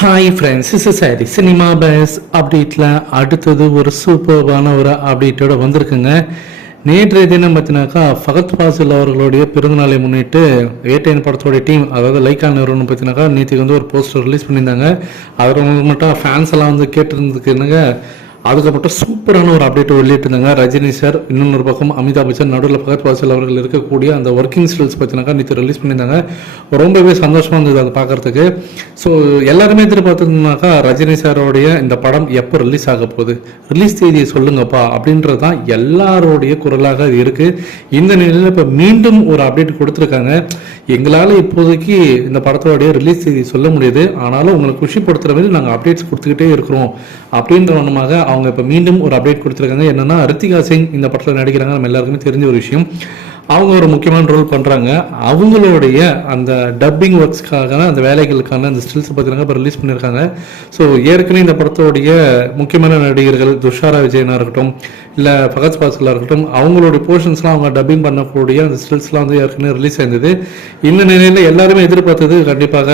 Hi friends is sorry cinema base அப்டேட்டில் அடுத்தது ஒரு சூப்பர்வான ஒரு அப்டேட்டோட வந்திருக்குங்க. நேற்றைய தினம் பார்த்தினாக்கா ஃபகத் ஃபாசில் அவர்களுடைய பிறந்தநாளை முன்னிட்டு ஏடிஎன் படத்தோடைய டீம் அதாவது லைக்கா நிறுவனம் பார்த்தினாக்கா நேற்றுக்கு வந்து ஒரு போஸ்டர் ரிலீஸ் பண்ணியிருந்தாங்க. அதில் மட்டும் ஃபேன்ஸ் எல்லாம் வந்து கேட்டிருந்ததுக்கு என்னங்க அதுக்கப்புறம் சூப்பரான ஒரு அப்டேட் வெளியிட்டிருந்தாங்க ரஜினி சார் இன்னொரு பக்கம் அமிதாப் பச்சன் நடுவில் பகத் வாசல் அவர்கள் இருக்கக்கூடிய அந்த ஒர்க்கிங் ஸ்டில்ஸ் பற்றினாக்கா நேற்று ரிலீஸ் பண்ணியிருந்தாங்க. ரொம்பவே சந்தோஷமாக இருந்தது அதை பார்க்கறதுக்கு ஸோ எல்லாருமே எதிர்பார்த்ததுனாக்கா ரஜினி சாரோடைய இந்த படம் எப்போ ரிலீஸ் ஆக போகுது? ரிலீஸ் தேதியை சொல்லுங்கப்பா அப்படின்றது தான் எல்லாரோடைய குரலாக அது இருக்குது இந்த நிலையில் இப்போ மீண்டும் ஒரு அப்டேட் கொடுத்துருக்காங்க. எங்களால் இப்போதைக்கு இந்த படத்தோடைய ரிலீஸ் தேதி சொல்ல முடியுது. ஆனாலும் உங்களை குஷிப்படுத்துகிற மாதிரி நாங்கள் அப்டேட்ஸ் கொடுத்துக்கிட்டே இருக்கிறோம். அப்படின்ற வண்ணமாக அவங்க இப்போ மீண்டும் ஒரு அப்டேட் கொடுத்துருக்காங்க. என்னன்னா ரித்திகா சிங் இந்த படத்தில் நடிக்கிறாங்க. நம்ம எல்லாருக்குமே தெரிஞ்ச ஒரு விஷயம். அவங்க ஒரு முக்கியமான ரோல் பண்ணுறாங்க அவங்களுடைய அந்த டப்பிங் ஒர்க்ஸ்க்காக அந்த வேலைகளுக்கான அந்த ஸ்டில்ஸ் பார்த்தீங்கன்னா இப்போ ரிலீஸ் பண்ணியிருக்காங்க ஸோ ஏற்கனவே இந்த படத்தோடைய முக்கியமான நடிகர்கள் துஷாரா விஜயனா இருக்கட்டும் இல்லை பகத் பாஸ்கலாக இருக்கட்டும் அவங்களுடைய போர்ஷன்ஸ்லாம் அவங்க டப்பிங் பண்ணக்கூடிய அந்த ஸ்டில்ஸ்லாம் வந்து ஏற்கனவே ரிலீஸ் ஆயிருந்தது. இந்த நிலையில் எல்லாருமே எதிர்பார்த்தது கண்டிப்பாக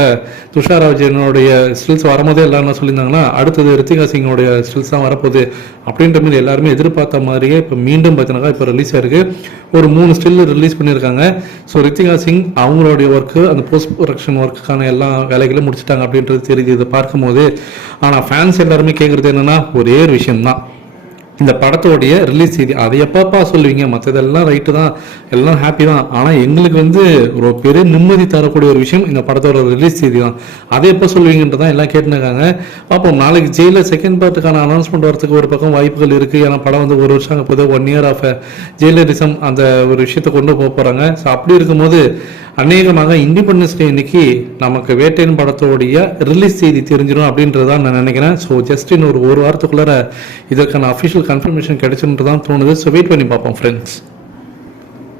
துஷாரா விஜயனுடைய ஸ்டில்ஸ் வரும்போதே எல்லாரும் சொல்லியிருந்தாங்கன்னா அடுத்தது ரித்திகா சிங்கோடைய ஸ்டில்ஸ் தான் வரப்போகுது அப்படின்ற மாதிரி எல்லாருமே எதிர்பார்த்த மாதிரியே இப்போ மீண்டும் பார்த்தீங்கன்னா இப்போ ரிலீஸ் ஆயிருக்கு. ஒரு மூணு ஸ்டில் ரிலீஸ் பண்ணியிருக்காங்க. ஸோ ரித்திகா சிங் அவங்களுடைய ஒர்க்கு அந்த போஸ்ட் ப்ரொடக்ஷன் ஒர்க்குக்கான எல்லா வேலைகளும் முடிச்சிட்டாங்க அப்படின்றது தெரியுது. இதை பார்க்கும்போது ஆனால் ஃபேன்ஸ் எல்லாருமே கேட்குறது என்னன்னா ஒரே ஒரு விஷயம்தான். இந்த படத்தோடைய ரிலீஸ் செய்தி. அதை எப்பப்பா சொல்லுவீங்க? மற்றதெல்லாம் ரைட்டு தான். எல்லாம் ஹாப்பி தான். ஆனால் எங்களுக்கு வந்து ஒரு பெரிய நிம்மதி தரக்கூடிய ஒரு விஷயம் இந்த படத்தோட ரிலீஸ் செய்தி தான். அதை எப்போ சொல்லுவீங்கன்றதான் எல்லாம் கேட்டுருக்காங்க பார்ப்போம். நாளைக்கு ஜெயிலில் செகண்ட் பார்ட்டுக்கான அனௌன்ஸ்மெண்ட் வரதுக்கு ஒரு பக்கம் வாய்ப்புகள் இருக்குது ஏன்னா படம் வந்து ஒரு வருஷம் போது ஒன் இயர் ஆஃப் ஜெயிலரிசம் அந்த ஒரு விஷயத்தை கொண்டு போக போகிறாங்க ஸோ அப்படி இருக்கும்போது அநேகமாக இண்டிபெண்டன்ஸ் டே இன்னைக்கு நமக்கு வேட்டையன் படத்தோடைய ரிலீஸ் செய்தி தெரிஞ்சிடும் அப்படின்றதான் நான் நினைக்கிறேன். ஸோ ஜஸ்ட் இன்னும் ஒரு ஒரு வாரத்துக்குள்ளார இதற்கான அஃபிஷியல் கன்ஃபர்மேஷன் கிடைச்சுன்றது தான் தோணுது. ஸோ வெயிட் பண்ணி பார்ப்போம் ஃப்ரெண்ட்ஸ்